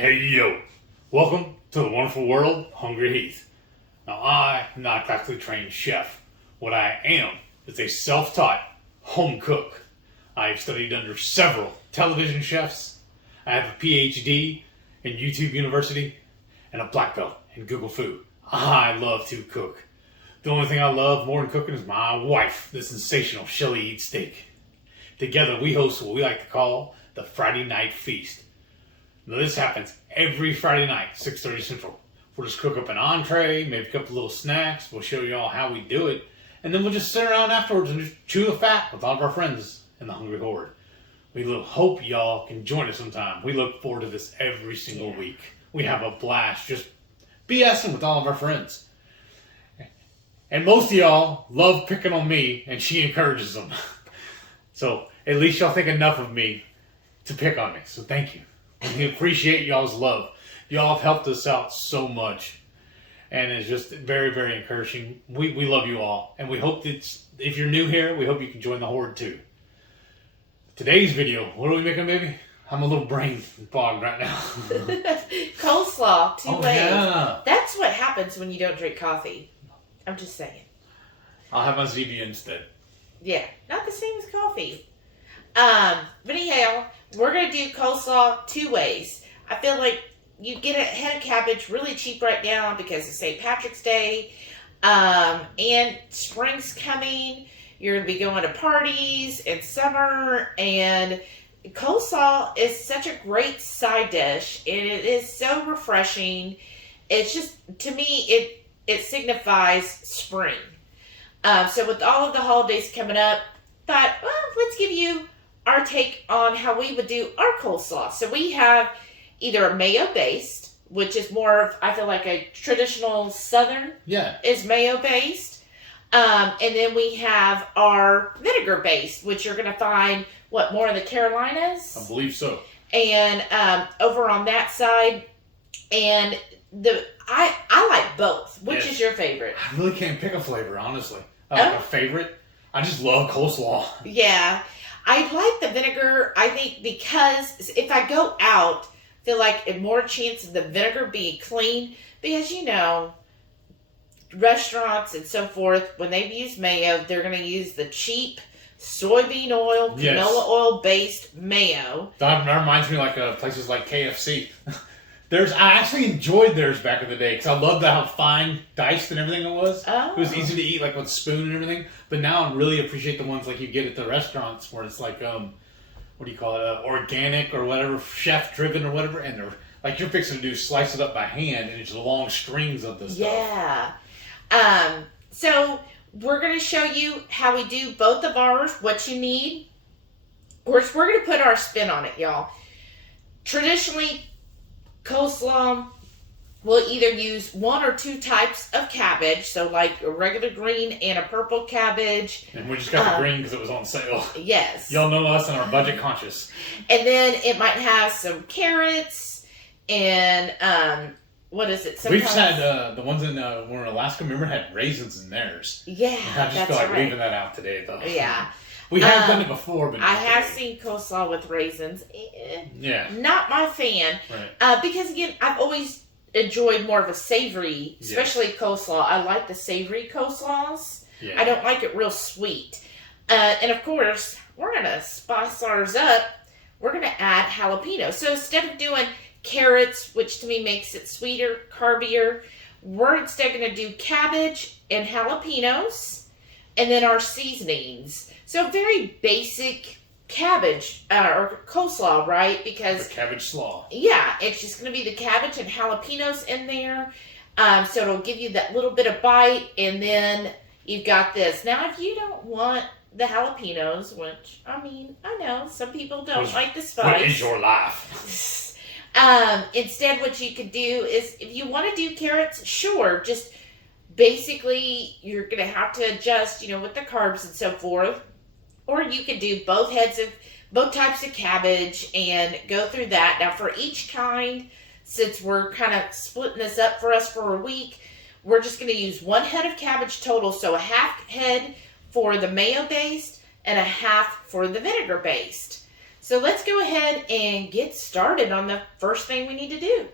Hey yo, welcome to the wonderful world, HungryHeath. Now I am not a classically trained chef. What I am is a self-taught home cook. I have studied under several television chefs. I have a PhD in YouTube University and a black belt in Google Food. I love to cook. The only thing I love more than cooking is my wife, the sensational Shelly Eats Steak. Together we host what we like to call the Friday Night Feast. Now this happens every Friday night, 6:30 Central. We'll just cook up an entree, maybe a couple little snacks. We'll show you all how we do it. And then we'll just sit around afterwards and just chew the fat with all of our friends in the Hungry Horde. We hope y'all can join us sometime. We look forward to this every single week. We have a blast just BSing with all of our friends. And most of y'all love picking on me, and she encourages them. So at least y'all think enough of me to pick on me. So thank you. We appreciate y'all's love. Y'all have helped us out so much. And it's just very, very encouraging. We love you all. And we hope that if you're new here, we hope you can join the Horde too. Today's video, what are we making, baby? I'm a little brain fogged right now. Coleslaw, two ways. Yeah. That's what happens when you don't drink coffee. I'm just saying. I'll have my Zevia instead. Yeah, not the same as coffee. But anyhow, we're going to do coleslaw two ways. I feel like you get a head of cabbage really cheap right now because it's St. Patrick's Day. And spring's coming. You're going to be going to parties in summer. And coleslaw is such a great side dish. And it is so refreshing. It's just, to me, it signifies spring. So with all of the holidays coming up, thought, well, let's give you our take on how we would do our coleslaw. So we have either a mayo-based, which is more of, I feel like a traditional Southern is mayo-based. And then we have our vinegar-based, which you're going to find, more in the Carolinas? I believe so. And over on that side. And I like both. Which is your favorite? I really can't pick a flavor, honestly. A favorite? I just love coleslaw. Yeah. I like the vinegar, I think, because if I go out, I feel like a more chance of the vinegar being clean. Because, restaurants and so forth, when they've used mayo, they're going to use the cheap soybean oil, canola oil-based mayo. That reminds me of places like KFC. I actually enjoyed theirs back in the day because I loved how fine diced and everything it was. Oh. It was easy to eat with a spoon and everything. But now I really appreciate the ones like you get at the restaurants where it's like, what do you call it, organic or whatever, chef driven or whatever. And they're like you're fixing to slice it up by hand and it's long strings of this stuff. Yeah. So we're going to show you how we do both of ours, what you need. Of course, we're going to put our spin on it, y'all. Traditionally, coleslaw, we'll either use one or two types of cabbage, so like a regular green and a purple cabbage. And we just got the green because it was on sale. Yes. Y'all know us and our budget conscious. And then it might have some carrots and, what is it? We've had the ones in we're in Alaska, remember, had raisins in theirs. Yeah, I just feel like leaving that out today, though. Yeah. We have done it before, but I have seen coleslaw with raisins. Yeah. Not my fan. Right. Because, again, I've always enjoyed more of a savory, especially coleslaw. I like the savory coleslaws. Yeah. I don't like it real sweet. And, of course, we're going to spice ours up. We're going to add jalapeno. So instead of doing carrots, which to me makes it sweeter, carbier, we're instead going to do cabbage and jalapenos and then our seasonings. So very basic cabbage or coleslaw, right? Because the cabbage slaw. Yeah, it's just going to be the cabbage and jalapenos in there. So it'll give you that little bit of bite, and then you've got this. Now, if you don't want the jalapenos, which I know some people don't like the spice. What is your life? Instead, what you could do is, if you want to do carrots, sure, just basically you're going to have to adjust, with the carbs and so forth. Or you could do both types of cabbage and go through that. Now, for each kind, since we're kind of splitting this up for us for a week, we're just going to use one head of cabbage total. So a half head for the mayo-based and a half for the vinegar-based. So let's go ahead and get started on the first thing we need to do.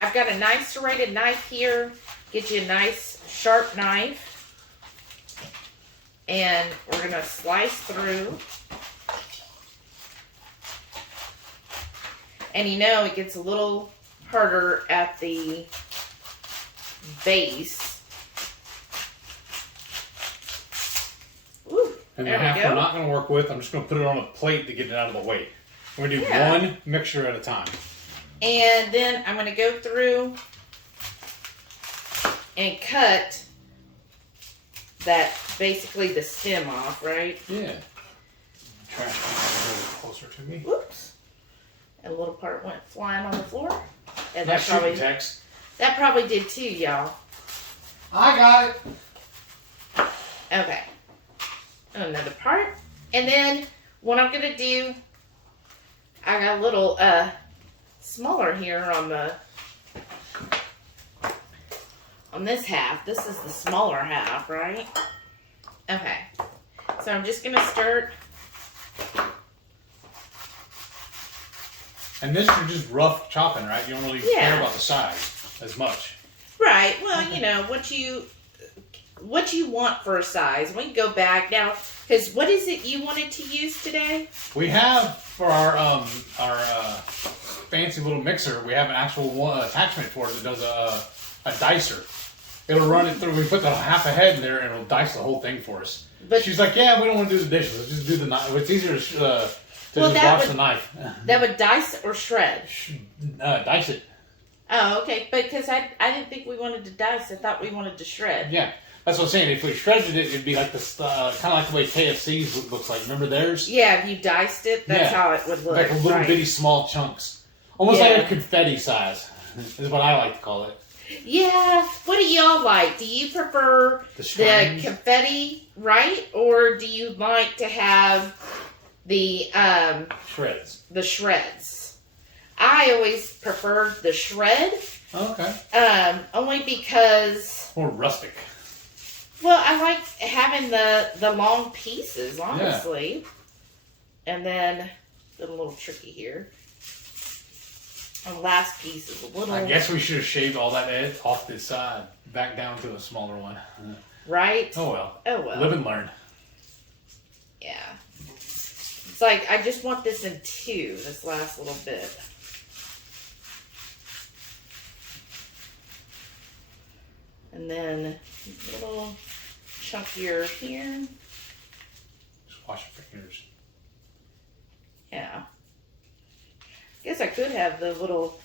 I've got a nice serrated knife here. Get you a nice sharp knife. And we're going to slice through. And you know, it gets a little harder at the base. Ooh, And the half we're not going to work with, I'm just going to put it on a plate to get it out of the way. We're going to do one mixture at a time. And then I'm going to go through and cut that, basically the stem off, right? Yeah. Trash can a little closer to me. Whoops. And a little part went flying on the floor. And Nice shooting, Tex. that probably did too, y'all. I got it. Okay. Another part. And then what I'm going to do, I got a little smaller here on this half. This is the smaller half, right? Okay. So I'm just going to start. And this you're just rough chopping, right? You don't really care about the size as much. Right. Well, you know, what you want for a size. We can go back now, because what is it you wanted to use today? We have, for our fancy little mixer, we have an actual attachment for it that does a dicer. It'll run it through. We put the half a head in there, and it'll dice the whole thing for us. But she's like, "Yeah, we don't want to do the dishes. Let's just do the knife. It's easier to just wash the knife." That would dice or shred? Dice it. Oh, okay. Because I didn't think we wanted to dice. I thought we wanted to shred. Yeah, that's what I'm saying. If we shredded it, it'd be like this, kind of like the way KFC's looks like. Remember theirs? Yeah, if you diced it, that's how it would look. Like little bitty small chunks. Almost like a confetti size, is what I like to call it. Yeah. What do y'all like? Do you prefer the confetti, right? Or do you like to have the shreds? The shreds. I always prefer the shred. Okay. Only because more rustic. Well, I like having the long pieces, honestly. Yeah. And then a little tricky here. The last piece is a little... I guess we should have shaved all that edge off this side, back down to a smaller one. Right? Oh well. Oh well. Live and learn. Yeah. It's like, I just want this in two, this last little bit. And then a little chunkier here. Just wash your fingers. Yeah. Guess I could have the little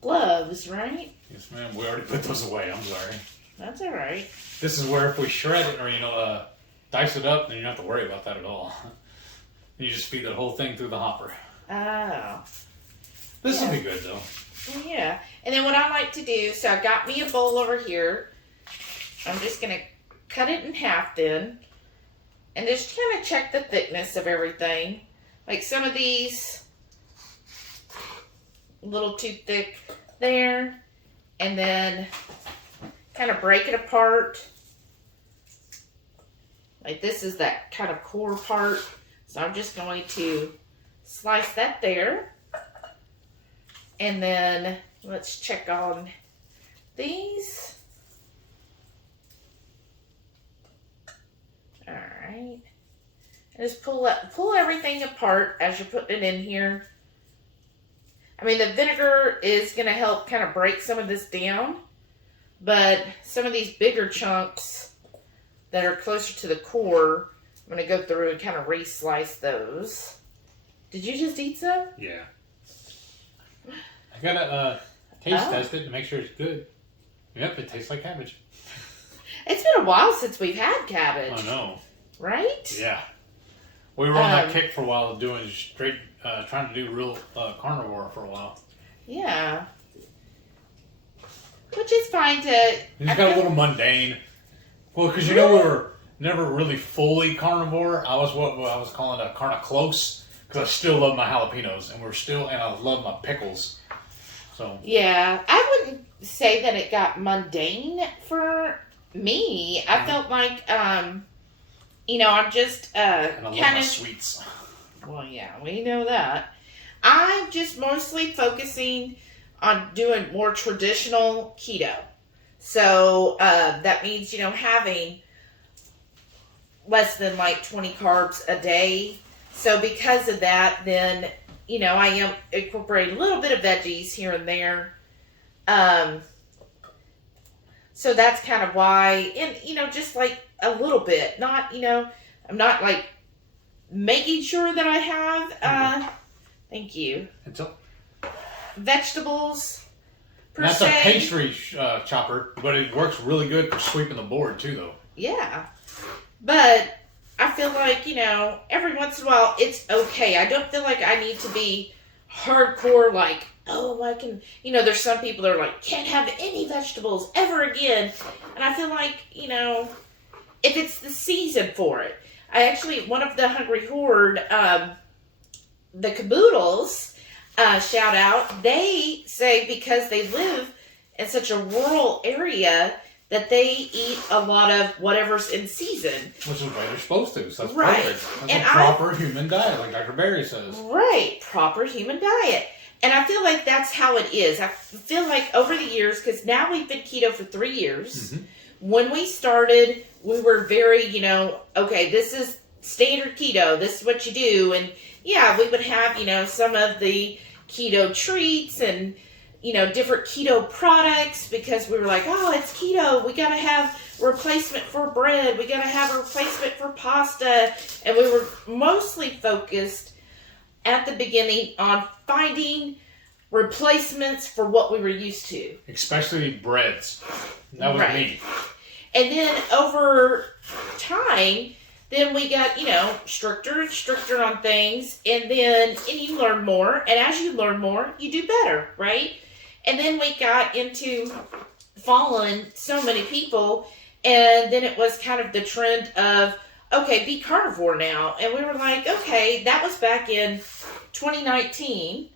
gloves, right? Yes, ma'am. We already put those away. I'm sorry. That's all right. This is where if we shred it or, dice it up, then you don't have to worry about that at all. You just feed the whole thing through the hopper. Oh. This will be good, though. Yeah. And then what I like to do, so I got me a bowl over here. I'm just going to cut it in half then. And just kind of check the thickness of everything. Like some of these, a little too thick there. And then kind of break it apart. Like this is that kind of core part. So I'm just going to slice that there. And then let's check on these. All right. And just pull everything apart as you're putting it in here. I mean, the vinegar is going to help kind of break some of this down. But some of these bigger chunks that are closer to the core, I'm going to go through and kind of re-slice those. Did you just eat some? Yeah. I got to taste test it to make sure it's good. Yep, it tastes like cabbage. It's been a while since we've had cabbage. I know. Right? Yeah. We were on that kick for a while doing straight, trying to do real carnivore for a while. Yeah. Which is fine to... He's got a little mundane. Well, because we were never really fully carnivore. I was what I was calling a carna close because I still love my jalapenos and I love my pickles. So yeah, I wouldn't say that it got mundane for me. I felt like I'm just and I love my sweets. Well, yeah, we know that. I'm just mostly focusing on doing more traditional keto. So that means, having less than like 20 carbs a day. So because of that, then, I am incorporating a little bit of veggies here and there. So that's kind of why, and, just like a little bit, not, I'm not like making sure that I have, thank you. Vegetables, per That's se. a pastry chopper, but it works really good for sweeping the board too, though. Yeah. But I feel like, every once in a while it's okay. I don't feel like I need to be hardcore, like, oh, I can, there's some people that are like, can't have any vegetables ever again. And I feel like, if it's the season for it. I actually, one of the Hungry Horde, the Caboodles, shout out, they say because they live in such a rural area that they eat a lot of whatever's in season. Which is what they're supposed to, so that's right. perfect. That's a proper human diet, like Dr. Berry says. Right, proper human diet. And I feel like that's how it is. I feel like over the years, because now we've been keto for 3 years. Mm-hmm. When we started, we were very, okay, this is standard keto. This is what you do. And yeah, we would have, some of the keto treats and, different keto products because we were like, oh, it's keto. We got to have replacement for bread. We got to have a replacement for pasta. And we were mostly focused at the beginning on finding replacements for what we were used to. Especially breads. That was me. And then over time, then we got, stricter and stricter on things. And you learn more. And as you learn more, you do better, right? And then we got into following so many people. And then it was kind of the trend of, okay, be carnivore now. And we were like, okay, that was back in 2019.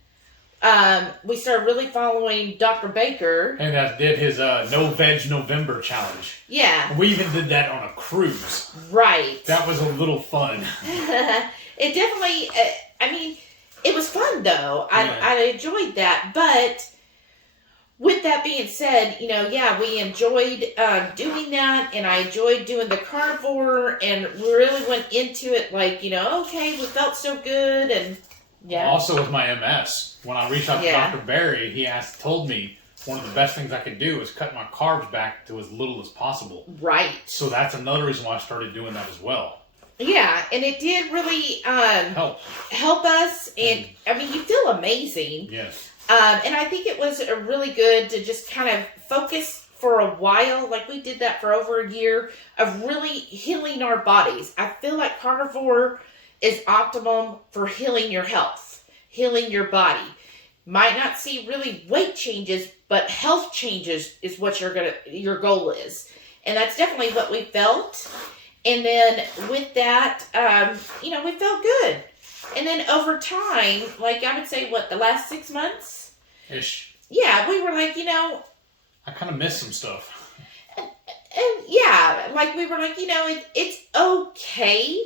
We started really following Dr. Baker. And that did his No Veg November challenge. Yeah. We even did that on a cruise. Right. That was a little fun. It definitely, it was fun though. I enjoyed that. But with that being said, we enjoyed doing that. And I enjoyed doing the carnivore. And we really went into it like, okay, we felt so good. And yeah. Also with my MS, when I reached out to Dr. Berry, he told me one of the best things I could do is cut my carbs back to as little as possible. Right. So that's another reason why I started doing that as well. Yeah, and it did really help us. And you feel amazing. Yes. And I think it was really good to just kind of focus for a while. Like we did that for over a year of really healing our bodies. I feel like carnivore is optimum for healing your health, healing your body. Might not see really weight changes, but health changes is what your goal is. And that's definitely what we felt. And then with that, we felt good. And then over time, like I would say, the last 6 months? Ish. Yeah, we were like, I kind of missed some stuff. And yeah, like we were like, it's okay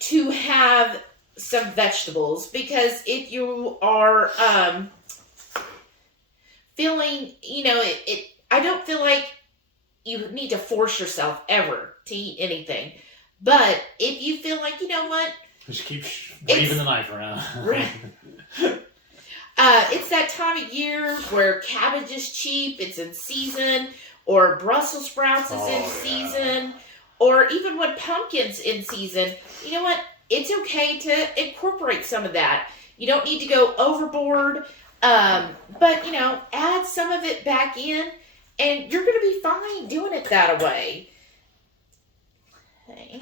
to have some vegetables because if you are feeling, I don't feel like you need to force yourself ever to eat anything. But if you feel like, just keep waving the knife around. Right. It's that time of year where cabbage is cheap, it's in season, or Brussels sprouts is in season. Or even when pumpkin's in season, you know what? It's okay to incorporate some of that. You don't need to go overboard. But, add some of it back in. And you're going to be fine doing it that way. Okay.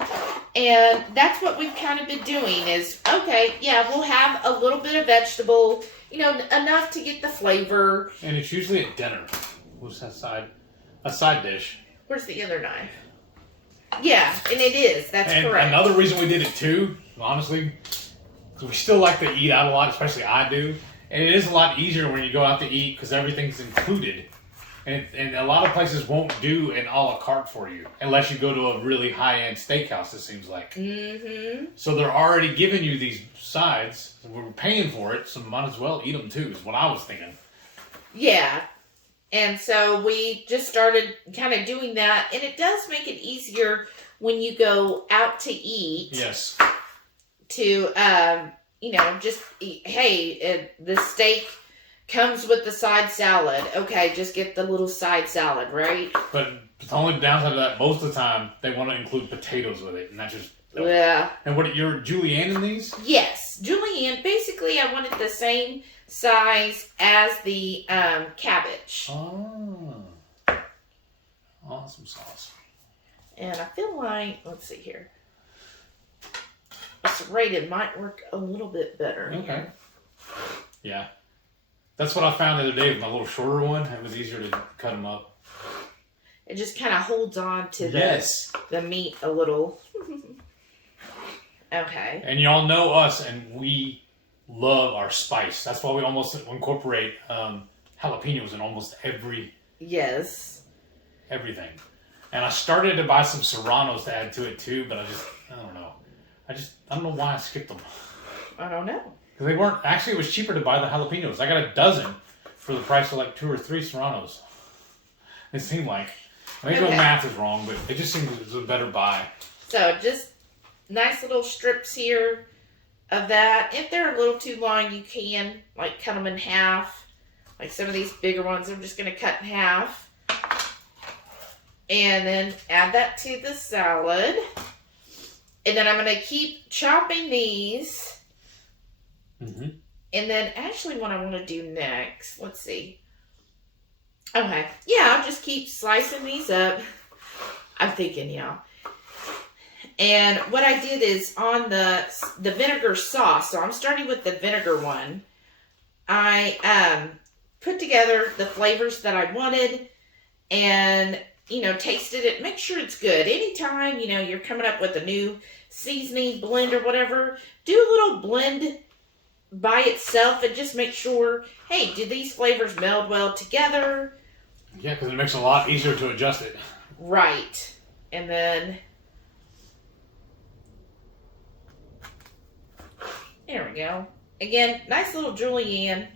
And that's what we've kind of been doing is, okay, yeah, we'll have a little bit of vegetable, enough to get the flavor. And it's usually at dinner. What's that a side dish. Where's the other knife? Yeah, and it is. That's correct. And another reason we did it too, honestly, because we still like to eat out a lot, especially I do. And it is a lot easier when you go out to eat because everything's included. And a lot of places won't do an a la carte for you unless you go to a really high-end steakhouse, it seems like. Mm-hmm. So they're already giving you these sides. We're paying for it, so might as well eat them too, is what I was thinking. Yeah. And so we just started kind of doing that. And it does make it easier when you go out to eat. Yes. To, just eat. Hey, the steak comes with the side salad. Okay, just get the little side salad, right? But the only downside of that, most of the time, they want to include potatoes with it. And that's just... Yeah. And what, you're julienne in these? Yes. Julienne. Basically, I wanted the same size as the cabbage. Oh. Awesome sauce. And I feel like, let's see here. Serrated might work a little bit better. Okay. Here. Yeah. That's what I found the other day with my little shorter one. It was easier to cut them up. It just kind of holds on to the meat a little. Okay. And y'all know us, and we love our spice. That's why we almost incorporate jalapenos in almost everything. And I started to buy some serranos to add to it too, but I don't know. I don't know why I skipped them. I don't know. Because they weren't, actually it was cheaper to buy the jalapenos. I got a dozen for the price of like 2 or 3 serranos. It seemed like. Maybe my math is wrong, but it just seemed it was a better buy. So just nice little strips here of that. If they're a little too long, you can like cut them in half. Like some of these bigger ones, I'm just going to cut in half. And then add that to the salad. And then I'm going to keep chopping these. Mm-hmm. And then actually what I want to do next, let's see. Okay. Yeah, I'll just keep slicing these up. I'm thinking, y'all. And what I did is on the vinegar sauce, so I'm starting with the vinegar one. I put together the flavors that I wanted and, tasted it. Make sure it's good. Anytime, you're coming up with a new seasoning blend or whatever, do a little blend by itself and just make sure, hey, do these flavors meld well together? Yeah, because it makes it a lot easier to adjust it. Right. And then... there we go. Again, nice little julienne.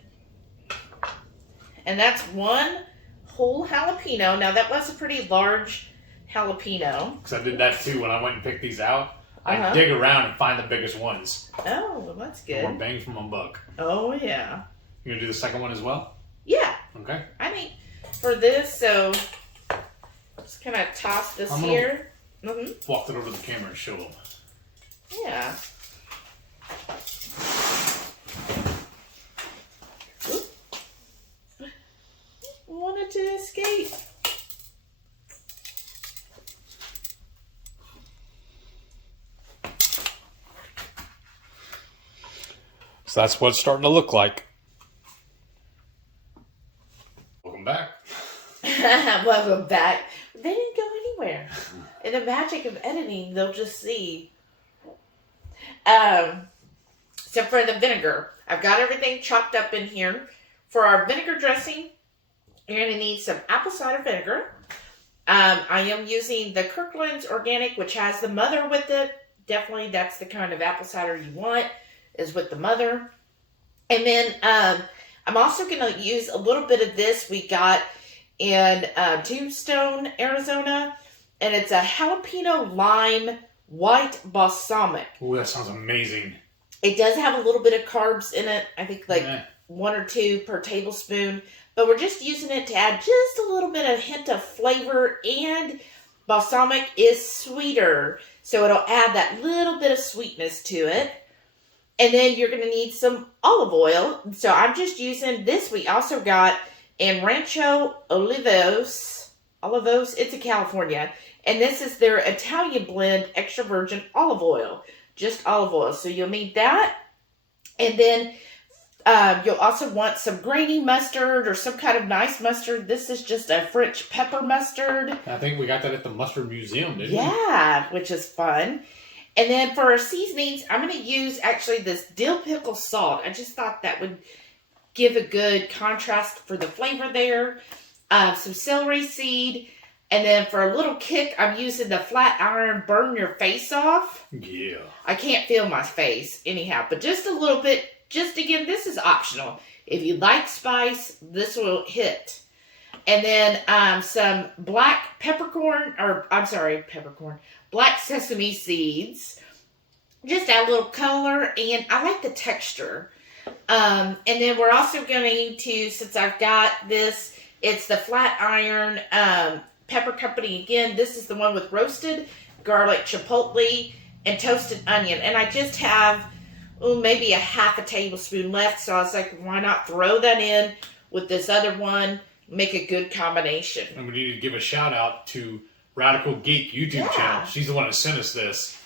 And that's one whole jalapeno. Now, that was a pretty large jalapeno. Because I did that too when I went and picked these out. I dig around and find the biggest ones. Oh, well, that's good. More bang for my buck. Oh, yeah. You going to do the second one as well? Yeah. Okay. I mean, for this, so just kind of toss this here. Walk it over to the camera and show them. Yeah. Wanted to escape. So that's what it's starting to look like. Welcome back. Welcome back. They didn't go anywhere. In the magic of editing, they'll just see. So for the vinegar, I've got everything chopped up in here. For our vinegar dressing, you're going to need some apple cider vinegar. I am using the Kirkland's Organic, which has the mother with it. Definitely that's the kind of apple cider you want, is with the mother. And then I'm also going to use a little bit of this we got in Tombstone, Arizona. And it's a jalapeno lime white balsamic. Ooh, that sounds amazing. It does have a little bit of carbs in it. I think like 1 or 2 per tablespoon. But we're just using it to add just a little bit of hint of flavor. And balsamic is sweeter. So it'll add that little bit of sweetness to it. And then you're going to need some olive oil. So I'm just using this. We also got in Rancho Olivos. It's in California. And this is their Italian blend extra virgin olive oil. Just olive oil. So you'll need that. And then you'll also want some grainy mustard or some kind of nice mustard. This is just a French pepper mustard. I think we got that at the Mustard Museum, didn't we? Yeah, which is fun. And then for our seasonings, I'm going to use actually this dill pickle salt. I just thought that would give a good contrast for the flavor there. some celery seed, and then for a little kick, I'm using the flat iron burn your face off. Yeah. I can't feel my face anyhow, but just a little bit. Just again, this is optional. If you like spice, this will hit. And then some black black sesame seeds. Just add a little color, and I like the texture. And then we're also going to, since I've got this, it's the flat iron pepper company again. This is the one with roasted garlic, chipotle, and toasted onion. And I just have maybe a half a tablespoon left, so I was like, why not throw that in with this other one? Make a good combination. And we need to give a shout out to Radical Geek YouTube channel. She's the one that sent us this.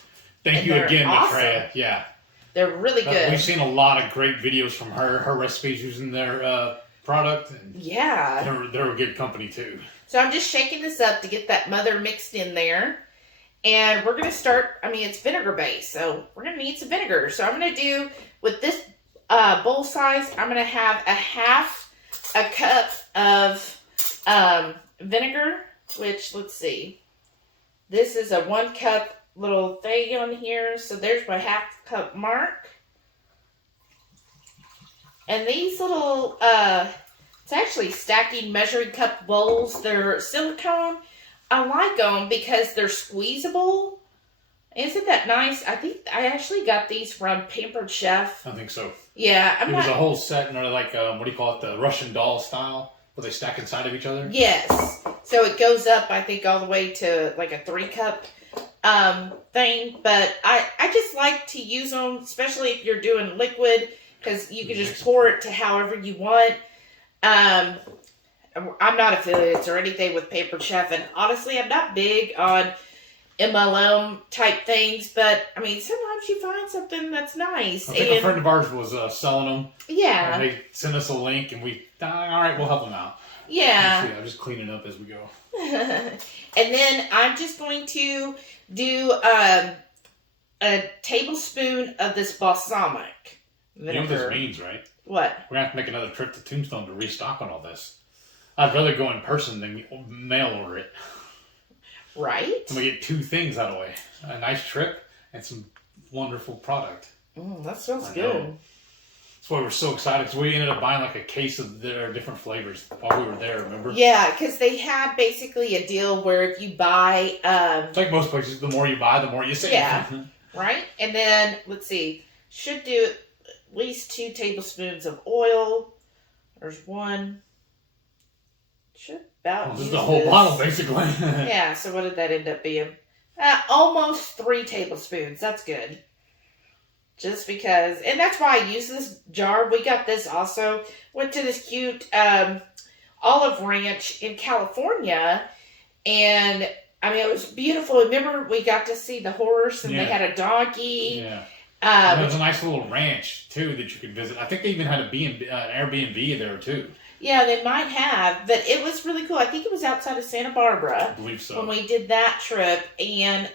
Thank you again, Miss Freya. Yeah. They're really good. We've seen a lot of great videos from her recipes using their product. And yeah. They're a good company too. So I'm just shaking this up to get that mother mixed in there. And we're going to start, it's vinegar based, so we're going to need some vinegar. So I'm going to do, with this bowl size, I'm going to have a half a cup of vinegar, which, let's see. This is a 1 cup little thing on here, so there's my half cup mark. And these little, it's actually stacking measuring cup bowls. They're silicone. I like them because they're squeezable. Isn't that nice? I think I actually got these from Pampered Chef. I think so. Yeah. It was a whole set, and they're like, what do you call it, the Russian doll style, where they stack inside of each other? Yes. So it goes up, I think, all the way to like a 3-cup thing. But I just like to use them, especially if you're doing liquid, because you can just pour it to however you want. I'm not affiliates or anything with Pampered Chef, and honestly, I'm not big on MLM type things, but sometimes you find something that's nice. I think a friend of ours was selling them. Yeah. And they sent us a link, and we all right, we'll help them out. Yeah. I'm just cleaning up as we go. And then I'm just going to do a tablespoon of this balsamic vinegar. You know what this means, right? What? We're going to have to make another trip to Tombstone to restock on all this. I'd rather go in person than mail order it. Right? And we get 2 things out of the way. A nice trip and some wonderful product. That smells good. That's why we're so excited. So we ended up buying like a case of their different flavors while we were there, remember? Yeah, because they had basically a deal where if you buy... it's like most places, the more you buy, the more you save. Yeah, right? And then, let's see, should do at least 2 tablespoons of oil. There's 1... Should about this is the whole bottle, basically. Yeah, so what did that end up being? Almost 3 tablespoons. That's good. Just because, and that's why I use this jar. We got this also. Went to this cute olive ranch in California, and it was beautiful. Remember, we got to see the horse, and they had a donkey. Yeah. There's a nice little ranch too that you could visit. I think they even had an Airbnb there too. Yeah, they might have, but it was really cool. I think it was outside of Santa Barbara. I believe so. When we did that trip, and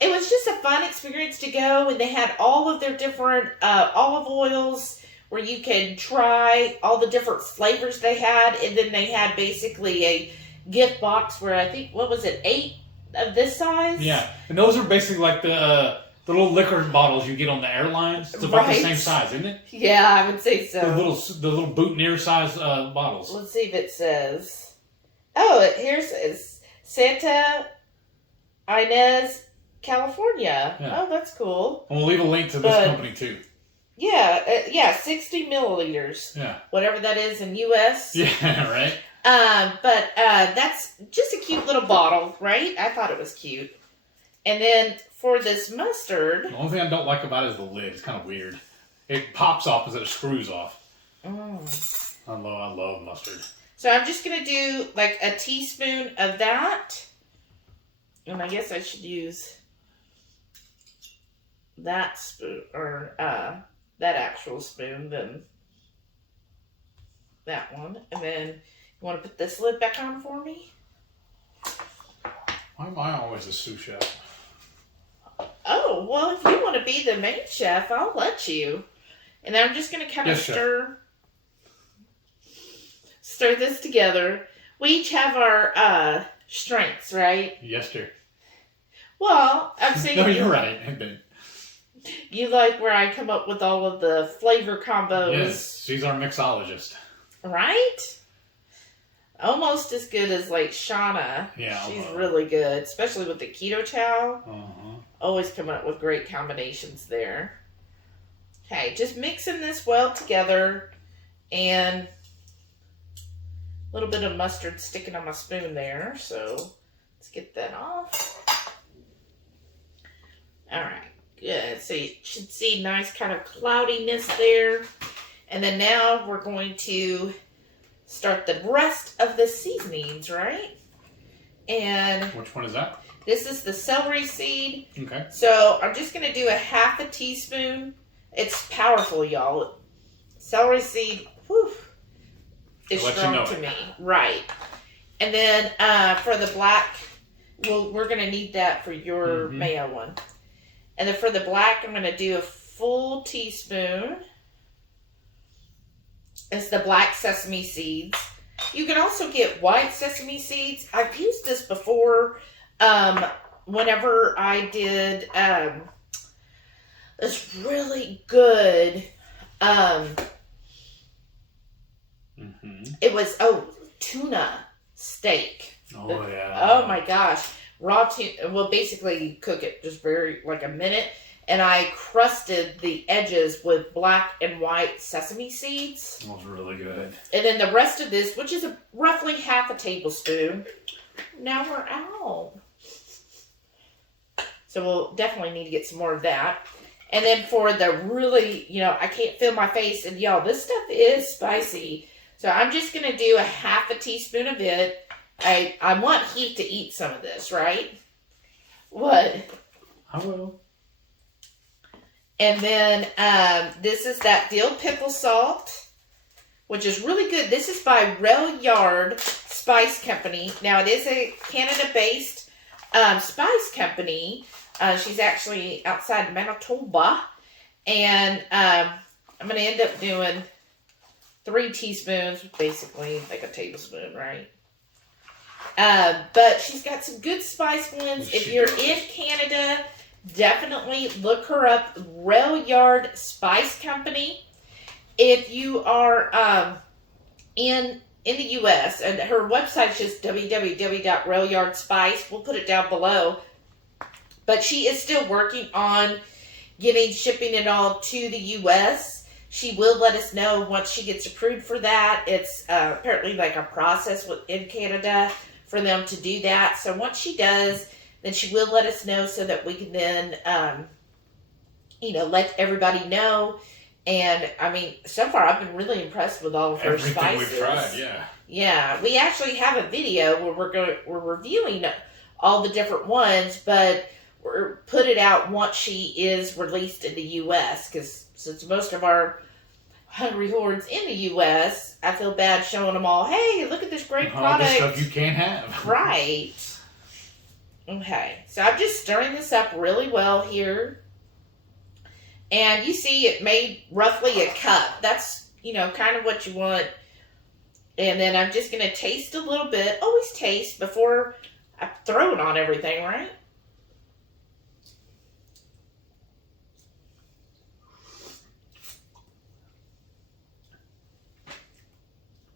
it was just a fun experience to go, and they had all of their different olive oils where you can try all the different flavors they had, and then they had basically a gift box where I think, 8 of this size? Yeah, and those are basically like the little liquor bottles you get on the airlines. It's about the same size, isn't it? Yeah, I would say so. The little boutonniere size bottles. Let's see if it says. Oh, here says Santa Ynez, California. Yeah. Oh, that's cool. And we'll leave a link to this company too. Yeah, 60 milliliters. Yeah. Whatever that is in US. Yeah, right. But that's just a cute little bottle, right? I thought it was cute. And then for this mustard... The only thing I don't like about it is the lid. It's kind of weird. It pops off instead of screws off. I love mustard. So I'm just going to do like a teaspoon of that. And I guess I should use that spoon, or that actual spoon, then that one. And then you want to put this lid back on for me? Why am I always a sous chef? Oh, well, if you want to be the main chef, I'll let you. And then I'm just going to kind of stir stir this together. We each have our strengths, right? Yes, dear. Well, I'm saying No, you're right. you like where I come up with all of the flavor combos. Yes, she's our mixologist. Right? Almost as good as like Shauna. Yeah. She's really good, especially with the Ketochow. Uh-huh. Always coming up with great combinations there. Okay, just mixing this well together, and a little bit of mustard sticking on my spoon there, so let's get that off. Alright, good. So you should see nice kind of cloudiness there. And then now we're going to start the rest of the seasonings, right? And which one is that? this is the celery seed. Okay. So I'm just going to do a half a teaspoon. It's powerful, y'all. Celery seed, whew, is strong to me. Right. And then for the black, we're going to need that for your mayo one. And then for the black, I'm going to do a full teaspoon. It's the black sesame seeds. You can also get white sesame seeds. I've used this before whenever I did this really good, it was, tuna steak. Oh, yeah. Oh, my gosh. Raw tuna, well, basically you cook it just like a minute. And I crusted the edges with black and white sesame seeds. That was really good. And then the rest of this, which is roughly half a tablespoon. Now we're out. So we'll definitely need to get some more of that. And then for the really, I can't feel my face. And y'all, this stuff is spicy. So I'm just going to do a half a teaspoon of it. I want Heath to eat some of this, right? What? I will. And then this is that dill pickle salt, which is really good. This is by Rail Yard Spice Company. Now, it is a Canada-based spice company. She's actually outside Manitoba. And I'm going to end up doing 3 teaspoons, basically like a tablespoon, right? But she's got some good spice ones. If you're in Canada, definitely look her up. Rail Yard Spice Company. If you are in the U.S., and her website's just www.railyardspice. We'll put it down below. But she is still working on getting shipping it all to the U.S. She will let us know once she gets approved for that. It's apparently like a process in Canada for them to do that. So once she does, then she will let us know so that we can then, let everybody know. And, I mean, so far I've been really impressed with all of her spices. Everything we've tried, yeah. Yeah, we actually have a video where we're reviewing all the different ones, but we'll put it out once she is released in the U.S. Because since most of our Hungry Hordes in the U.S., I feel bad showing them all, hey, look at this great product. All this stuff you can't have. Right. Okay, so I'm just stirring this up really well here. And you see it made roughly a cup. That's, kind of what you want. And then I'm just going to taste a little bit. Always taste before I throw it on everything, right?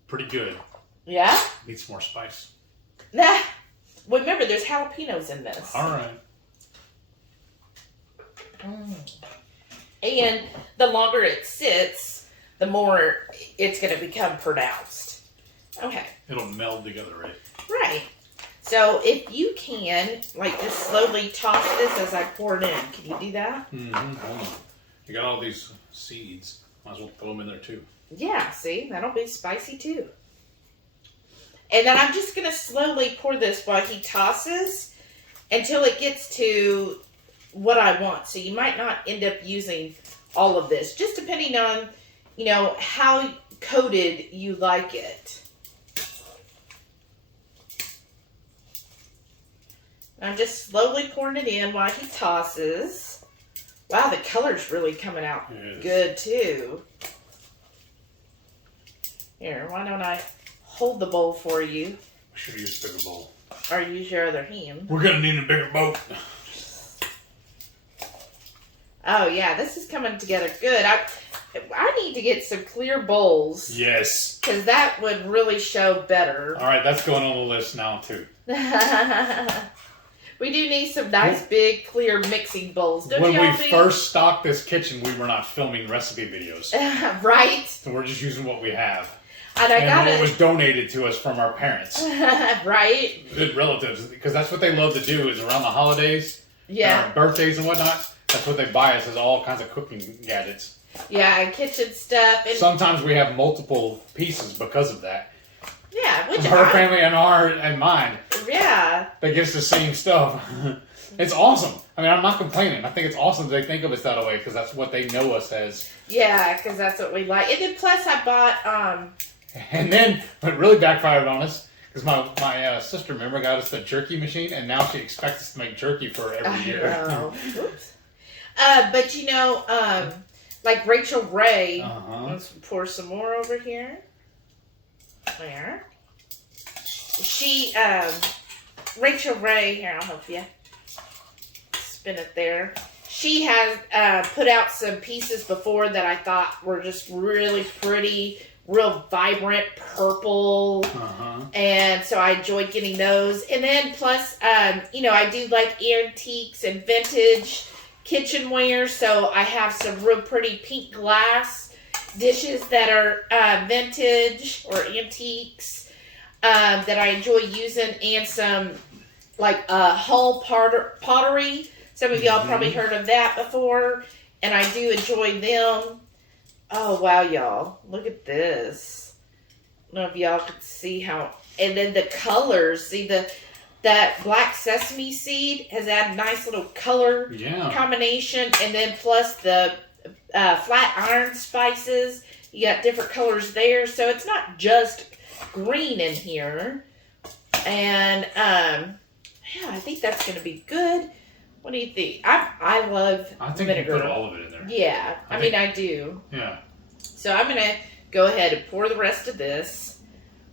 Pretty good. Yeah? Needs more spice. Nah. Well, remember, there's jalapenos in this. All right. And the longer it sits, the more it's going to become pronounced. Okay. It'll meld together, right? Right. So if you can, just slowly toss this as I pour it in. Can you do that? Mm-hmm. Hold on. You got all these seeds. Might as well throw them in there, too. Yeah, see? That'll be spicy, too. And then I'm just going to slowly pour this while he tosses until it gets to what I want. So you might not end up using all of this, just depending on, how coated you like it. I'm just slowly pouring it in while he tosses. Wow, the color's really coming out good, too. Here, why don't I hold the bowl for you. I should have used a bigger bowl. Or use your other hand. We're going to need a bigger boat. Oh, yeah, this is coming together good. I need to get some clear bowls. Yes. Because that would really show better. All right, that's going on the list now, too. We do need some nice, big, clear mixing bowls. Don't when you we all think? first stocked this kitchen, we were not filming recipe videos. Right? So we're just using what we have. And it was donated to us from our parents. Right? Good relatives. Because that's what they love to do is around the holidays. Yeah. Birthdays and whatnot. That's what they buy us is all kinds of cooking gadgets. Yeah, and kitchen stuff. And sometimes we have multiple pieces because of that. Yeah, which her family and mine. Yeah. They get us the same stuff. It's awesome. I mean, I'm not complaining. I think it's awesome they think of us that way because that's what they know us as. Yeah, because that's what we like. And then plus I bought... And then, but really backfired on us because my sister, remember, got us the jerky machine and now she expects us to make jerky for every year. Oops. But you know, like Rachel Ray, let's pour some more over here. There. She, Rachel Ray, here, I'll help you. Spin it there. She has put out some pieces before that I thought were just really pretty, real vibrant purple. And so I enjoyed getting those. And then plus, you know, I do like antiques and vintage kitchenware. So I have some real pretty pink glass dishes that are vintage or antiques that I enjoy using, and some like hull pottery. Some of y'all probably heard of that before, and I do enjoy them. Oh wow, y'all, look at this. I don't know if y'all could see how, and then the colors. See that black sesame seed has added nice little color combination, and then plus the flat iron spices. You got different colors there, so it's not just green in here. And yeah, I think that's going to be good. What do you think? I love vinegar. I think you put all of it in there. Yeah, I mean I do. Yeah. So I'm going to go ahead and pour the rest of this,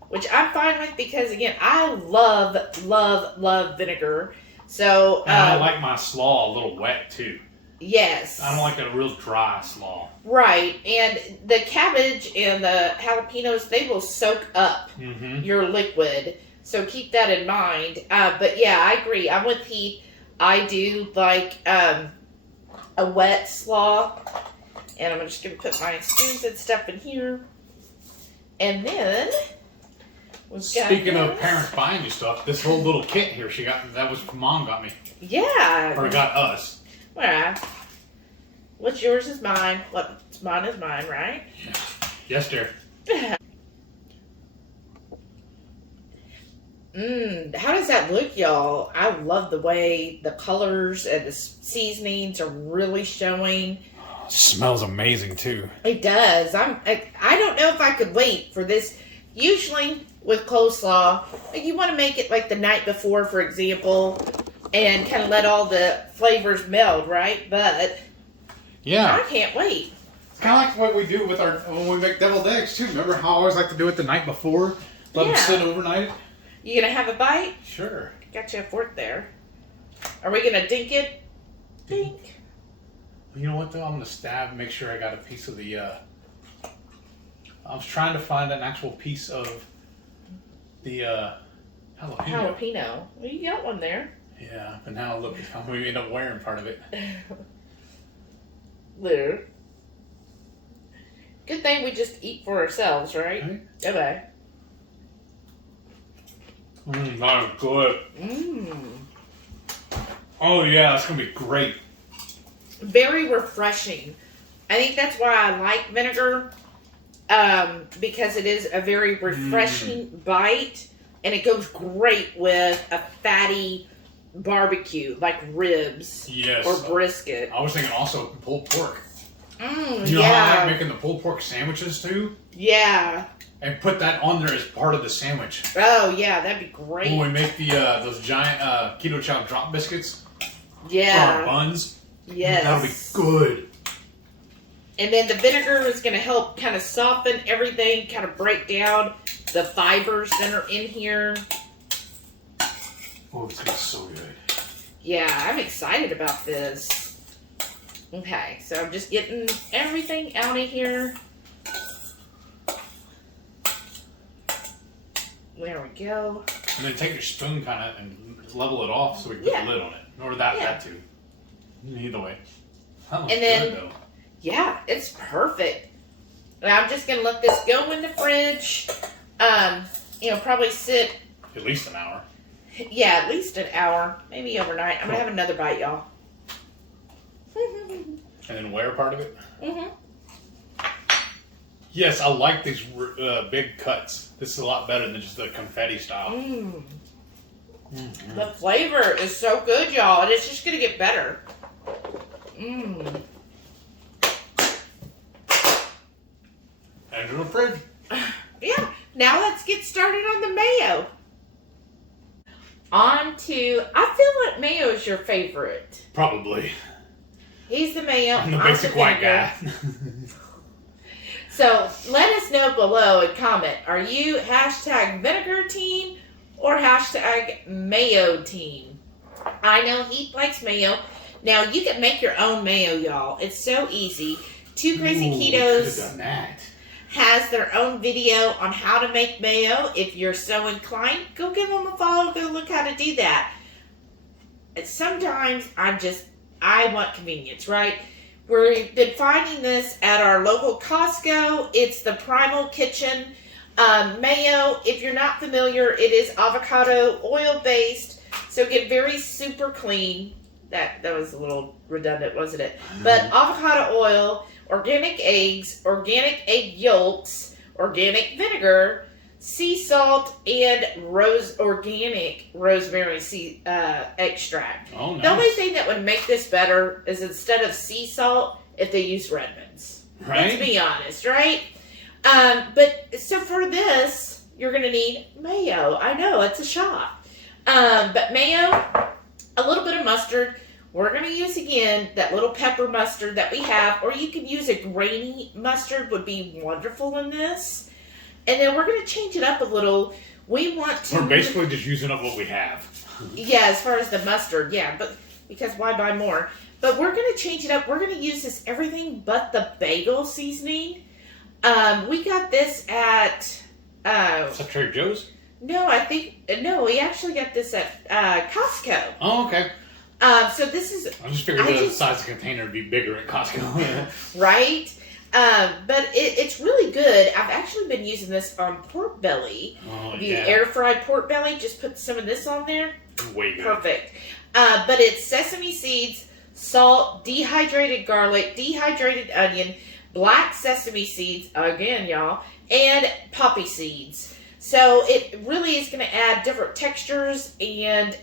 which I'm fine with because again I love vinegar. So and I like my slaw a little wet too. Yes. I don't like a real dry slaw. Right. And the cabbage and the jalapenos, they will soak up your liquid. So keep that in mind. But yeah, I agree. I'm with Heath. I do like a wet slaw. And I'm just going to put my spoons and stuff in here. And then... Speaking of parents buying you stuff, this whole little kit here that was Mom got me. Yeah. Or got us. Well, what's yours is mine. What's mine is mine, right? Yeah. Yes, dear. How does that look, y'all? I love the way the colors and the seasonings are really showing. Smells amazing too. It does. I don't know if I could wait for this. Usually with coleslaw, like you want to make it like the night before, for example, and kind of let all the flavors meld, right? But yeah, I can't wait. It's kind of like what we do with when we make deviled eggs too. Remember how I always like to do it the night before? Let them sit overnight. You gonna have a bite? Sure. Got you a fork there. Are we gonna dink it? Dink. You know what though? I'm gonna stab and make sure I got a piece of the. I was trying to find an actual piece of the jalapeno. Jalapeno. Well, you got one there. Yeah, but now look, I'm gonna end up wearing part of it. There. Good thing we just eat for ourselves, right? Bye-bye. That is good. Oh yeah, that's gonna be great. Very refreshing. I think that's why I like vinegar, because it is a very refreshing bite, and it goes great with a fatty barbecue, like ribs or brisket. I was thinking also pulled pork. You know how I like making the pulled pork sandwiches too? Yeah. And put that on there as part of the sandwich. Oh yeah, that'd be great. When we make those giant Ketochow drop biscuits. Yeah. For our buns. Yes. That'll be good. And then the vinegar is going to help kind of soften everything, kind of break down the fibers that are in here. Oh, it's going to be so good. Yeah, I'm excited about this. Okay, so I'm just getting everything out of here. There we go. And then take your spoon kind of and level it off so we can put the lid on it. Or that too. Either way. That looks good though. Yeah, it's perfect. And I'm just going to let this go in the fridge. Probably sit. At least an hour. Yeah, at least an hour. Maybe overnight. I'm going to have another bite, y'all. And then wear part of it? Mm-hmm. Yes, I like these big cuts. This is a lot better than just the confetti style. Mm. Mm-hmm. The flavor is so good, y'all. And it's just going to get better. Mmm. Into the fridge. Yeah. Now let's get started on the mayo. I feel like mayo is your favorite. Probably. He's the mayo. I'm the basic white guy. So let us know below and comment. Are you hashtag vinegar team or hashtag mayo team? I know Heath likes mayo. Now you can make your own mayo, y'all. It's so easy. Two Crazy Ketos done that. has their own video on how to make mayo. If you're so inclined, go give them a follow. Go look how to do that. And sometimes I want convenience, right? We've been finding this at our local Costco. It's the Primal Kitchen mayo. If you're not familiar, it is avocado oil based. So get very super clean. That was a little redundant, wasn't it? But avocado oil, organic eggs, organic egg yolks, organic vinegar, sea salt, and organic rosemary extract. Oh, nice. The only thing that would make this better is instead of sea salt, if they use Redmond's. Right? Let's be honest, right? But so for this, you're going to need mayo. I know, it's a shot. But mayo, a little bit of mustard. We're going to use, again, that little pepper mustard that we have, or you can use a grainy mustard, would be wonderful in this. And then we're going to change it up a little. We're basically just using up what we have. Yeah, as far as the mustard, yeah, but because why buy more? But we're going to change it up. We're going to use this everything but the bagel seasoning. We got this at... Is that Trader Joe's? No, we actually got this at Costco. Oh, okay. So this is... I just figured the size of the container would be bigger at Costco. Right? But it's really good. I've actually been using this on pork belly. Oh, the air fried pork belly. Just put some of this on there. Way good. Perfect. But it's sesame seeds, salt, dehydrated garlic, dehydrated onion, black sesame seeds, again, y'all, and poppy seeds. So it really is going to add different textures and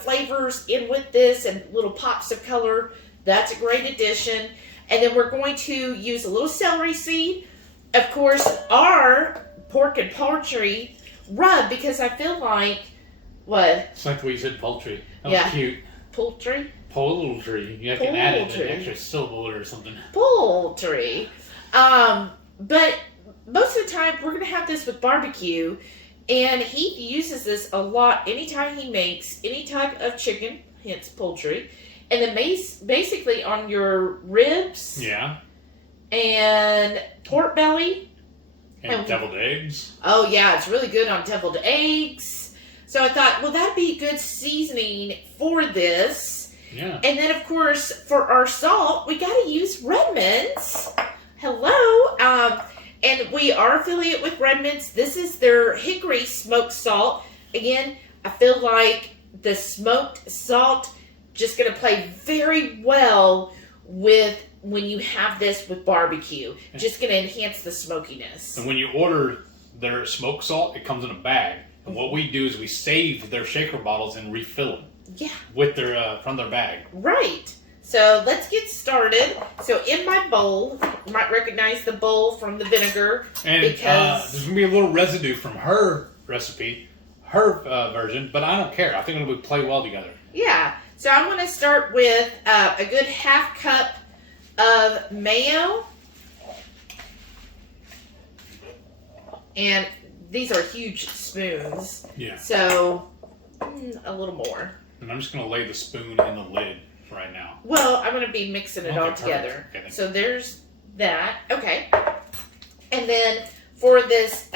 flavors in with this and little pops of color. That's a great addition. And then we're going to use a little celery seed. Of course, our pork and poultry rub, because I feel like, what? It's like the way you said poultry. That was cute. Poultry? Poultry. You can add it an extra syllable or something. Poultry. But most of the time, we're going to have this with barbecue. And he uses this a lot anytime he makes any type of chicken, hence poultry. And then basically on your ribs. Yeah. And pork belly. And deviled eggs. Oh, yeah. It's really good on deviled eggs. So I thought, well, that'd be good seasoning for this. Yeah. And then, of course, for our salt, we got to use Redmond's. Hello. And we are affiliate with Redmond's. This is their hickory smoked salt. Again, I feel like the smoked salt just going to play very well with when you have this with barbecue. Just going to enhance the smokiness. And when you order their smoked salt, it comes in a bag. And what we do is we save their shaker bottles and refill them. Yeah. With their from their bag. Right. So let's get started. So in my bowl, you might recognize the bowl from the vinegar. And because there's going to be a little residue from her recipe, her version, but I don't care. I think it'll play well together. Yeah. So I'm going to start with a good half cup of mayo. And these are huge spoons. Yeah. So, a little more. And I'm just going to lay the spoon in the lid right now. Well, I'm going to be mixing it all perfect. together. Okay. So there's that. Okay. And then for this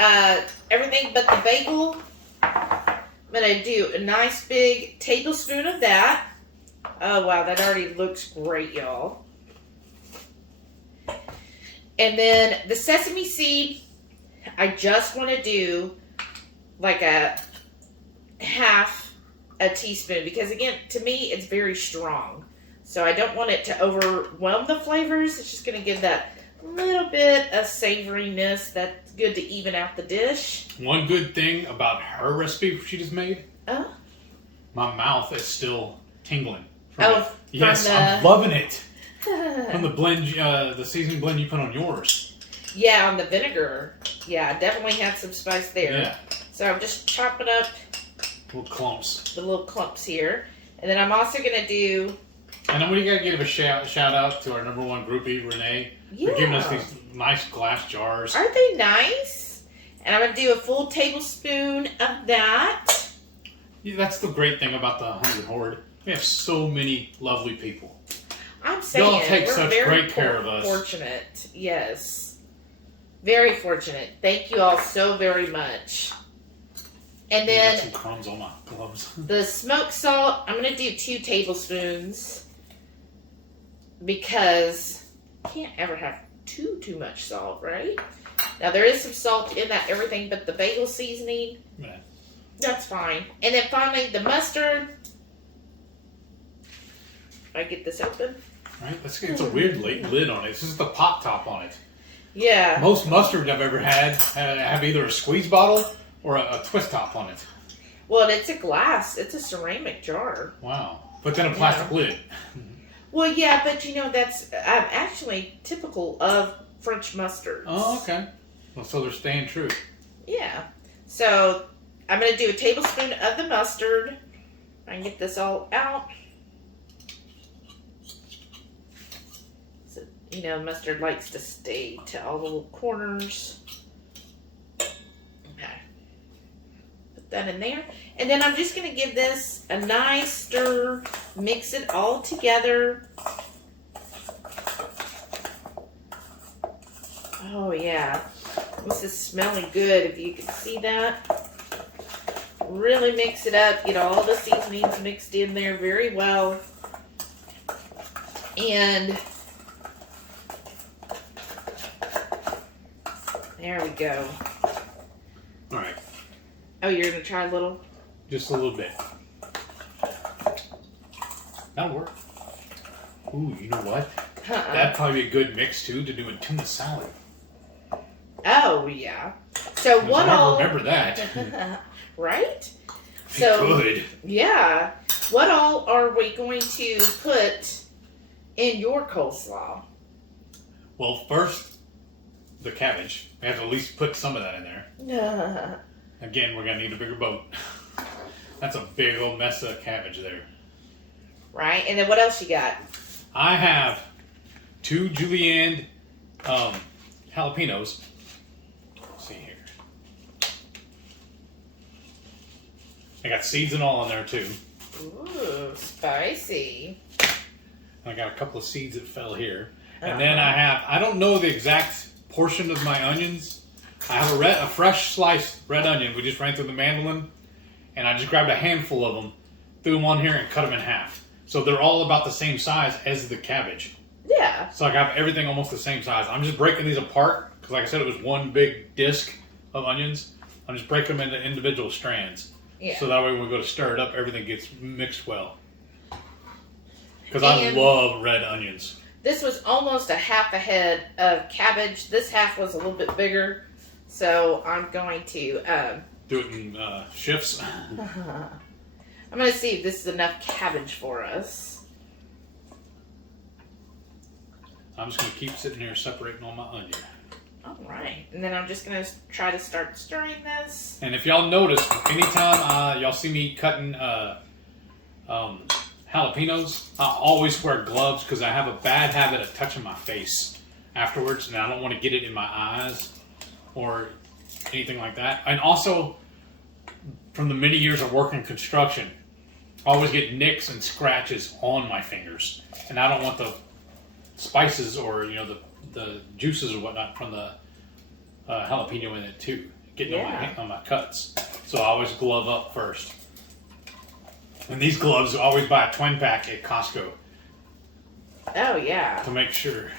everything but the bagel, I'm going to do a nice big tablespoon of that. Oh, wow. That already looks great, y'all. And then the sesame seed, I just want to do like a half a teaspoon because, again, to me, it's very strong. So I don't want it to overwhelm the flavors. It's just going to give that little bit of savoriness that's good to even out the dish. One good thing about her recipe she just made, my mouth is still tingling. Yes, I'm loving it. From the blend, the seasoning blend you put on yours. Yeah, on the vinegar. Yeah, definitely had some spice there. Yeah. So I'm just chopping up Little clumps. the little clumps here. And then I'm also going to do... And then we got to give a shout out to our #1 groupie, Renee, for giving us these nice glass jars. Aren't they nice? And I'm going to do a full tablespoon of that. Yeah, that's the great thing about the Hungry Horde. We have so many lovely people. I'm saying Y'all take we're such very great care of us. Fortunate, yes. Very fortunate. Thank you all so very much. And then got some crumbs on my gloves. the smoked salt, I'm going to do 2 tablespoons because you can't ever have too much salt, right? Now there is some salt in that everything but the bagel seasoning. Yeah. That's fine. And then finally the mustard. I get this open. Right? It's a weird lid on it. This is the pop top on it. Yeah. Most mustard I've ever had have either a squeeze bottle or a twist top on it. Well, it's a glass. It's a ceramic jar. Wow. But then a plastic lid. Well, yeah, but you know, that's actually typical of French mustards. Oh, okay. Well, so they're staying true. Yeah. So I'm going to do a tablespoon of the mustard. I can get this all out. So, you know, mustard likes to stay to all the little corners. Okay. Put that in there. And then I'm just going to give this a nice stir. Mix it all together. Oh, yeah. This is smelling good, if you can see that. Really mix it up. Get all the seasonings mixed in there very well. And there we go. All right. Oh, you're going to try a little? Just a little bit. That'll work. Ooh, you know what? That'd probably be a good mix, too, to do a tuna salad. Oh, yeah. So what all... I remember that. Right? So, good. Yeah. What all are we going to put in your coleslaw? Well, first, the cabbage. We have to at least put some of that in there. Again, we're going to need a bigger boat. That's a big old mess of cabbage there. Right. And then what else you got? I have 2 julienne jalapenos. Let's see here. I got seeds and all in there too. Ooh, spicy. I got a couple of seeds that fell here. And then I don't know the exact portion of my onions. I have a fresh sliced red onion. We just ran through the mandolin. And I just grabbed a handful of them, threw them on here, and cut them in half. So they're all about the same size as the cabbage. Yeah. So I have everything almost the same size. I'm just breaking these apart, because like I said, it was one big disc of onions. I'm just breaking them into individual strands. Yeah. So that way when we go to stir it up, everything gets mixed well. Because I love red onions. This was almost a half a head of cabbage. This half was a little bit bigger. So I'm going to... do it in shifts. I'm going to see if this is enough cabbage for us. I'm just going to keep sitting here separating all my onion. All right. And then I'm just going to try to start stirring this. And if y'all notice, anytime y'all see me cutting jalapenos, I always wear gloves because I have a bad habit of touching my face afterwards, and I don't want to get it in my eyes or anything like that. And also, from the many years of working construction, I always get nicks and scratches on my fingers, and I don't want the spices or the juices or whatnot from the jalapeno in it too, getting on my cuts. So I always glove up first. And these gloves, I always buy a twin pack at Costco. Oh yeah. To make sure,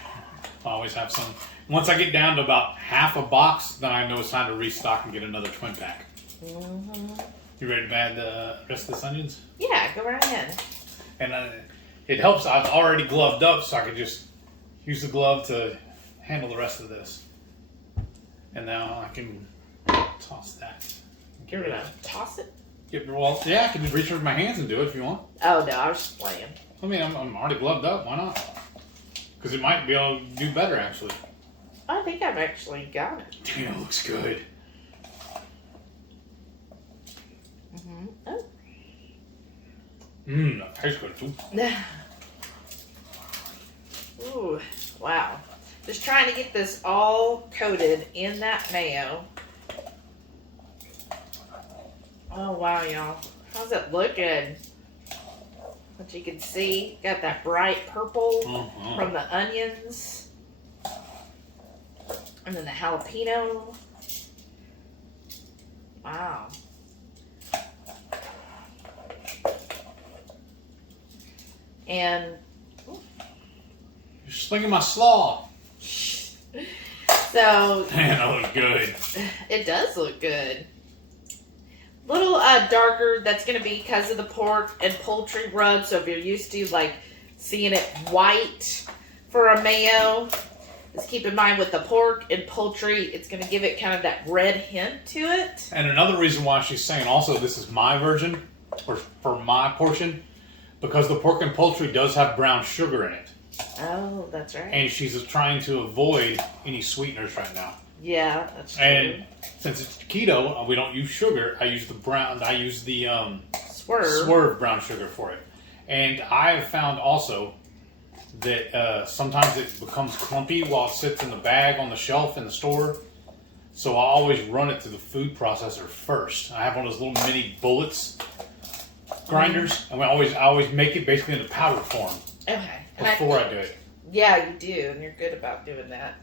I always have some. Once I get down to about half a box, then I know it's time to restock and get another twin pack. Mm-hmm. You ready to add the rest of this onions? Yeah, go right ahead. And it helps. I've already gloved up, so I can just use the glove to handle the rest of this. And now I can toss that. You're gonna toss it? Well, yeah, I can just reach over my hands and do it if you want. Oh no, I was just playing. I mean, I'm already gloved up. Why not? Because it might be able to do better, actually. I think I've actually got it. Damn, it looks good. Mm-hmm. Oh. That tastes good too. Ooh, wow. Just trying to get this all coated in that mayo. Oh, wow, y'all. How's it looking? What you can see, got that bright purple from the onions. And then the jalapeno. Wow. And you're slinging my slaw. So man, that looks good. It does look good. Little darker. That's going to be because of the pork and poultry rub. So if you're used to like seeing it white for a mayo, just keep in mind with the pork and poultry, it's going to give it kind of that red hint to it. And another reason why she's saying also this is my version, or for my portion, because the pork and poultry does have brown sugar in it. Oh, that's right. And she's trying to avoid any sweeteners right now. Yeah, that's true. And since it's keto, we don't use sugar. I use the swerve brown sugar for it. And I have found also that sometimes it becomes clumpy while it sits in the bag on the shelf in the store. So I always run it through the food processor first. I have one of those little mini bullets grinders, and I always make it basically in a powder form. Okay. Before I do it. Yeah, you do, and you're good about doing that.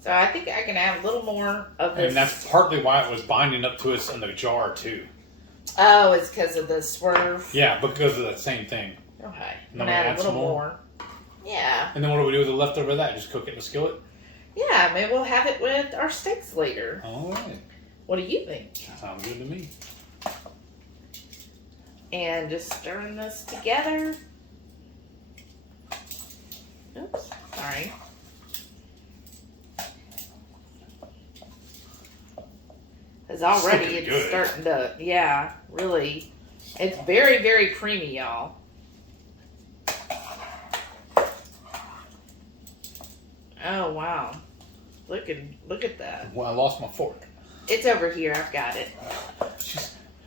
So I think I can add a little more of this. And that's partly why it was binding up to us in the jar too. Oh, it's because of the swerve? Yeah, because of that same thing. Okay. And then add a little more. Yeah. And then what do we do with the leftover of that? Just cook it in a skillet? Yeah, maybe we'll have it with our steaks later. All right. What do you think? Sounds good to me. And just stirring this together. Oops, sorry. Because already it's starting to, yeah, really. It's very, very creamy, y'all. Oh, wow. Look at that. Well, I lost my fork. It's over here. I've got it.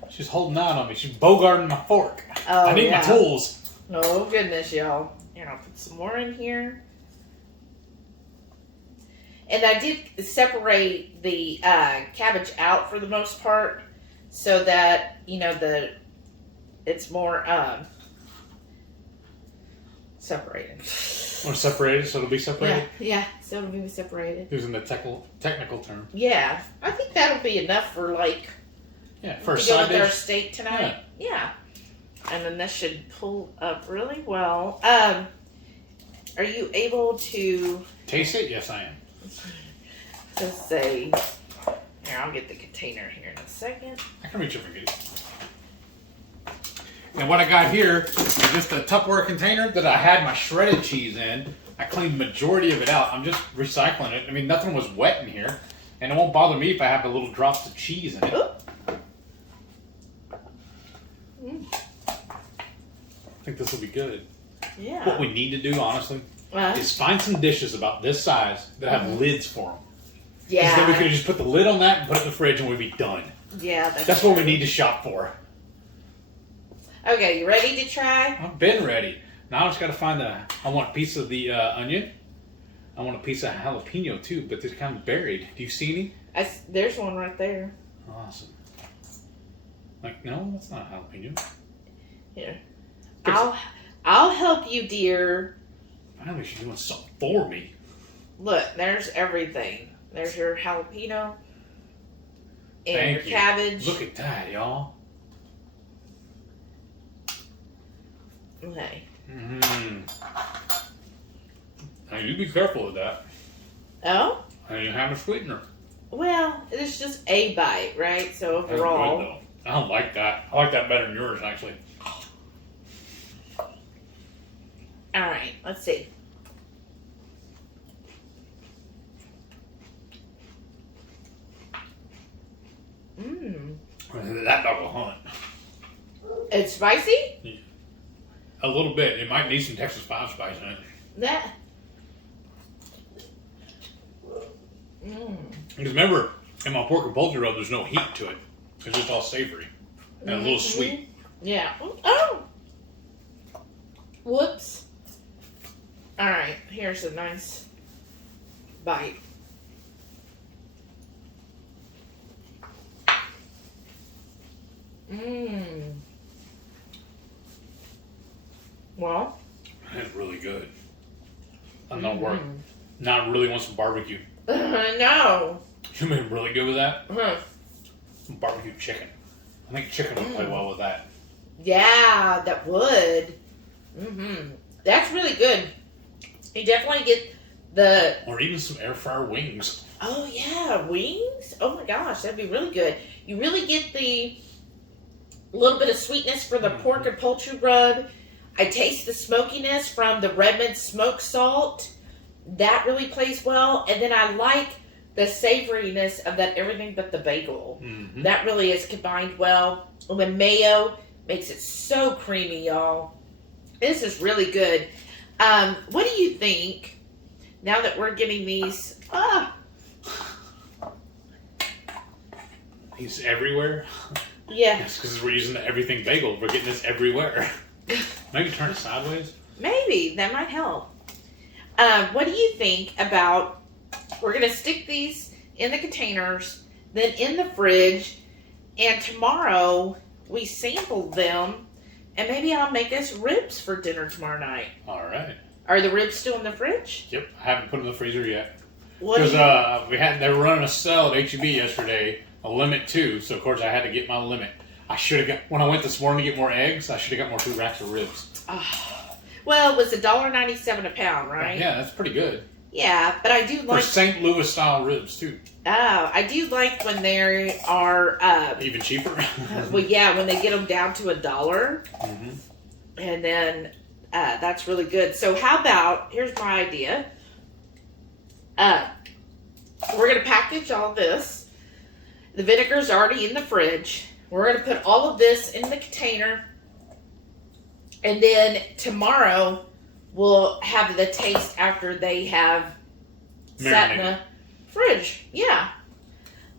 She's holding out on me. She's bogarting my fork. Oh, I need my tools. Oh, goodness, y'all. Here, I'll put some more in here. And I did separate the cabbage out for the most part so that, it's more separated. Or separated, so it'll be separated? Yeah, so it'll be separated. Using the technical term. Yeah, I think that'll be enough for for a to side go with dish. our steak tonight. Yeah. And then this should pull up really well. Are you able to taste it? Yes, I am. Just say, here, I'll get the container here in a second. I can reach over and get it. And what I got here is just a Tupperware container that I had my shredded cheese in. I cleaned the majority of it out. I'm just recycling it. I mean, nothing was wet in here. And it won't bother me if I have a little drops of cheese in it. I think this will be good. Yeah. What we need to do, honestly, is find some dishes about this size that have lids for them. Yeah. So we could just put the lid on that and put it in the fridge and we'd be done. Yeah, that's what we need to shop for. Okay, you ready to try? I've been ready. Now I just got to find I want a piece of the onion. I want a piece of jalapeno too, but they're kind of buried. Do you see any? There's one right there. Awesome. Like, no, that's not a jalapeno. Here. I'll help you, dear. Finally, she's doing something for me. Look, there's everything. There's your jalapeno. And Thank your you. cabbage. Look at that, y'all. Okay. Now, you be careful with that. Oh? I didn't have a sweetener. Well, it's just a bite, right? So That's overall. good, though. I don't like that. I like that better than yours, actually. Alright, let's see. That dog will hunt. It's spicy? A little bit. It might need some Texas 5 spice in it. That. Because remember, in my pork and poultry rub, there's no heat to it. It's just all savory and a little sweet. Yeah. Oh! Whoops. Alright, here's a nice bite. Well. That's really good. I'm not worried. Now I really want some barbecue. No. You made really good with that? Huh. Some barbecue chicken. I think chicken would play well with that. Yeah, that would. That's really good. You definitely get the... Or even some air fryer wings. Oh, yeah, wings? Oh, my gosh, that'd be really good. You really get the little bit of sweetness for the pork and poultry rub. I taste the smokiness from the Redmond smoked salt. That really plays well. And then I like the savoriness of that everything but the bagel. That really is combined well. And the mayo makes it so creamy, y'all. This is really good. What do you think, now that we're getting these... He's everywhere? Yeah. Yes, because we're using the everything bagel. We're getting this everywhere. Maybe turn it sideways? Maybe. That might help. What do you think about... We're going to stick these in the containers, then in the fridge, and tomorrow we sample them, and maybe I'll make us ribs for dinner tomorrow night. All right. Are the ribs still in the fridge? Yep, I haven't put them in the freezer yet. Because They were running a sale at HEB yesterday, a limit 2, so of course I had to get my limit. I should have got, when I went this morning to get more eggs, I should have got more 2 racks of ribs. Well, it was $1.97 a pound, right? Yeah, that's pretty good. Yeah, but I do like... For St. Louis style ribs, too. I do like when they are... Even cheaper? Well, yeah, when they get them down to $1. And then that's really good. So how about, here's my idea. We're going to package all this. The vinegar's already in the fridge. We're going to put all of this in the container. And then tomorrow, we'll have the taste after they have sat in the fridge. Yeah.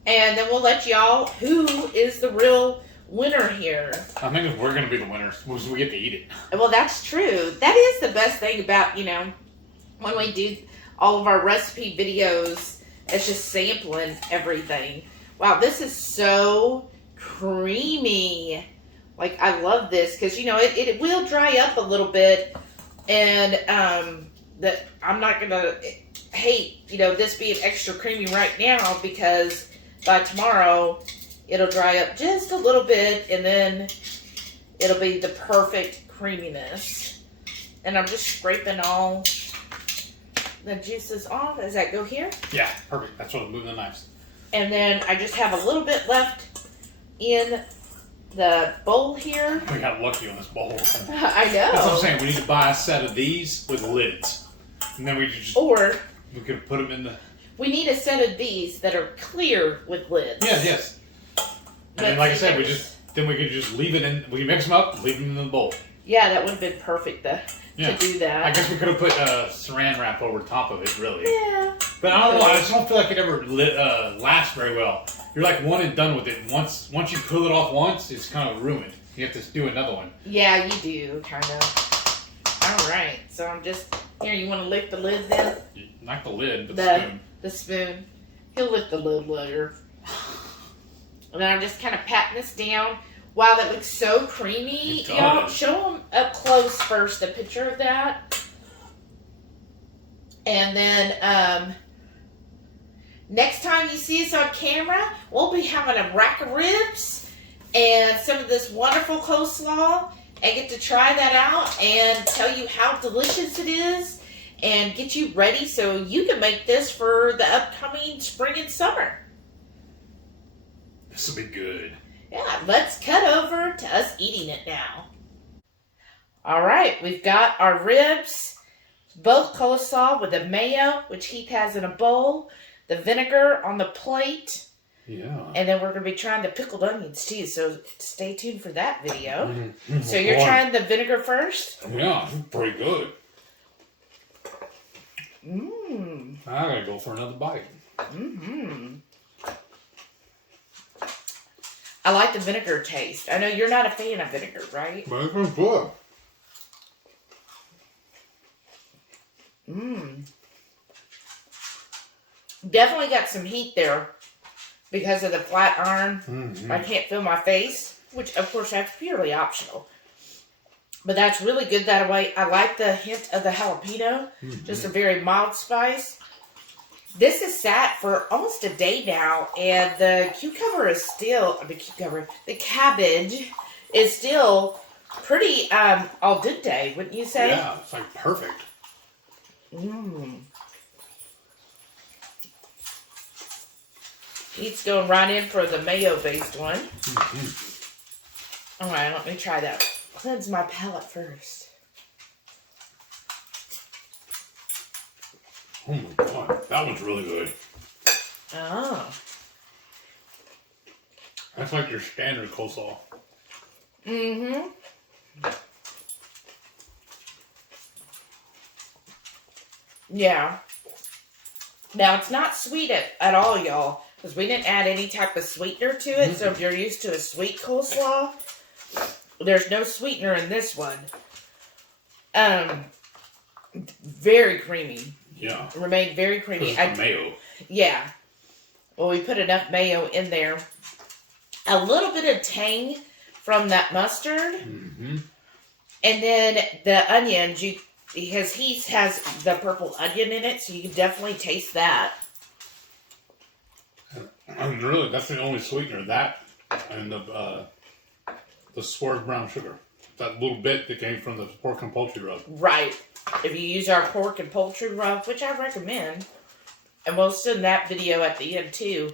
And then we'll let y'all who is the real winner here. I think we're going to be the winners because we get to eat it. Well, that's true. That is the best thing about, when we do all of our recipe videos, it's just sampling everything. Wow, this is so creamy. Like, I love this because, it will dry up a little bit. And that I'm not going to hate, this being extra creamy right now because by tomorrow it'll dry up just a little bit and then it'll be the perfect creaminess. And I'm just scraping all the juices off. Does that go here? Yeah, perfect. That's what I'm moving the knives. And then I just have a little bit left in the bowl here. We got lucky on this bowl. I know. That's what I'm saying. We need to buy a set of these with lids. And then we could put them in the... We need a set of these that are clear with lids. Yes. And then, like I said, we could just leave it in... We can mix them up, leave them in the bowl. Yeah, that would have been perfect to do that. I guess we could have put saran wrap over top of it, really. Yeah. But I don't know. I just don't feel like it ever lasts very well. You're like one and done with it. Once you pull it off once, it's kind of ruined. You have to do another one. Yeah, you do, kind of. All right. So I'm just... Here, you want to lift the lid then? Not the lid, but the spoon. The spoon. He'll lift a little later. And then I'm just kind of patting this down. Wow, that looks so creamy. Y'all, show them up close first, a picture of that. And then, next time you see us on camera, we'll be having a rack of ribs and some of this wonderful coleslaw and get to try that out and tell you how delicious it is and get you ready so you can make this for the upcoming spring and summer. This will be good. Yeah, let's cut over to us eating it now. All right, we've got our ribs, both coleslaw with the mayo, which Heath has in a bowl, the vinegar on the plate. Yeah. And then we're going to be trying the pickled onions too, so stay tuned for that video. Mm-hmm. So you're trying the vinegar first? Yeah, pretty good. Mmm. I gotta go for another bite. Mm-hmm. I like the vinegar taste. I know you're not a fan of vinegar, right? But it's good. Mmm. Definitely got some heat there because of the flat iron. Mm-hmm. I can't feel my face, which of course that's purely optional. But that's really good that way. I like the hint of the jalapeno. Mm-hmm. Just a very mild spice. This has sat for almost a day now, and the cucumber is still, the cabbage is still pretty al dente, wouldn't you say? Yeah, it's like perfect. Mmm. He's going right in for the mayo-based one. Mm-hmm. All right, let me try that. Cleanse my palate first. Oh my god, that one's really good. Oh. That's like your standard coleslaw. Mm-hmm. Yeah. Now, it's not sweet at all, y'all, because we didn't add any type of sweetener to it. Mm-hmm. So if you're used to a sweet coleslaw, there's no sweetener in this one. Very creamy. Yeah. Remained very creamy. Mayo. Yeah. Well, we put enough mayo in there. A little bit of tang from that mustard. Mm-hmm. And then the onions, because Heath has the purple onion in it, so you can definitely taste that. And really, that's the only sweetener. That and the swerve brown sugar. That little bit that came from the pork and poultry rub. Right. If you use our pork and poultry rub, which I recommend, and we'll send that video at the end too.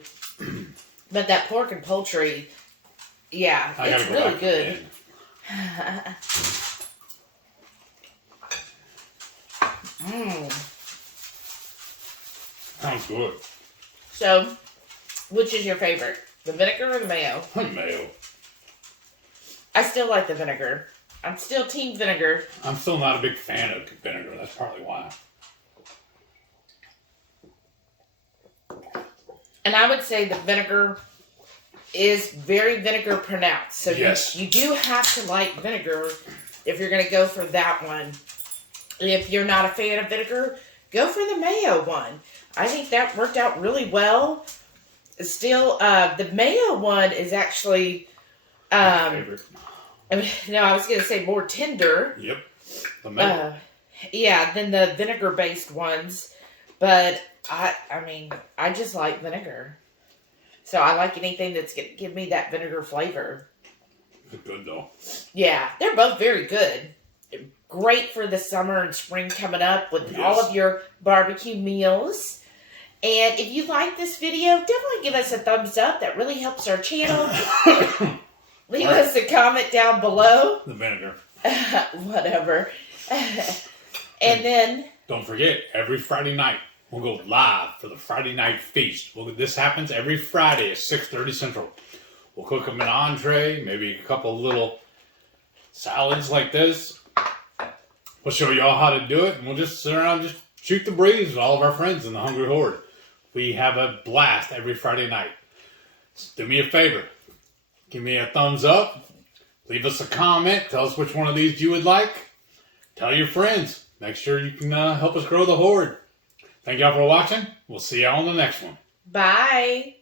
But that pork and poultry, yeah, it's really good. Mmm. Sounds good. So, which is your favorite? The vinegar or the mayo? Mayo. I still like the vinegar. I'm still team vinegar. I'm still not a big fan of vinegar. That's partly why. And I would say the vinegar is very vinegar pronounced. So yes. you do have to like vinegar if you're going to go for that one. If you're not a fan of vinegar, go for the mayo one. I think that worked out really well. Still, the mayo one is actually... my favorite. I was going to say more tender. Yep. The mayo. Yeah, than the vinegar-based ones. But, I just like vinegar. So I like anything that's going to give me that vinegar flavor. They're good, though. Yeah, they're both very good. Great for the summer and spring coming up with all of your barbecue meals. And if you like this video, definitely give us a thumbs up. That really helps our channel. Leave us a comment down below. The vinegar. Whatever. And then... Don't forget, every Friday night, we'll go live for the Friday night feast. This happens every Friday at 6:30 Central. We'll cook them an entree, maybe a couple little salads like this. We'll show you all how to do it, and we'll just sit around and just shoot the breeze with all of our friends in the Hungry Horde. We have a blast every Friday night. So do me a favor. Give me a thumbs up. Leave us a comment. Tell us which one of these you would like. Tell your friends. Make sure you can help us grow the Horde. Thank y'all for watching. We'll see y'all on the next one. Bye.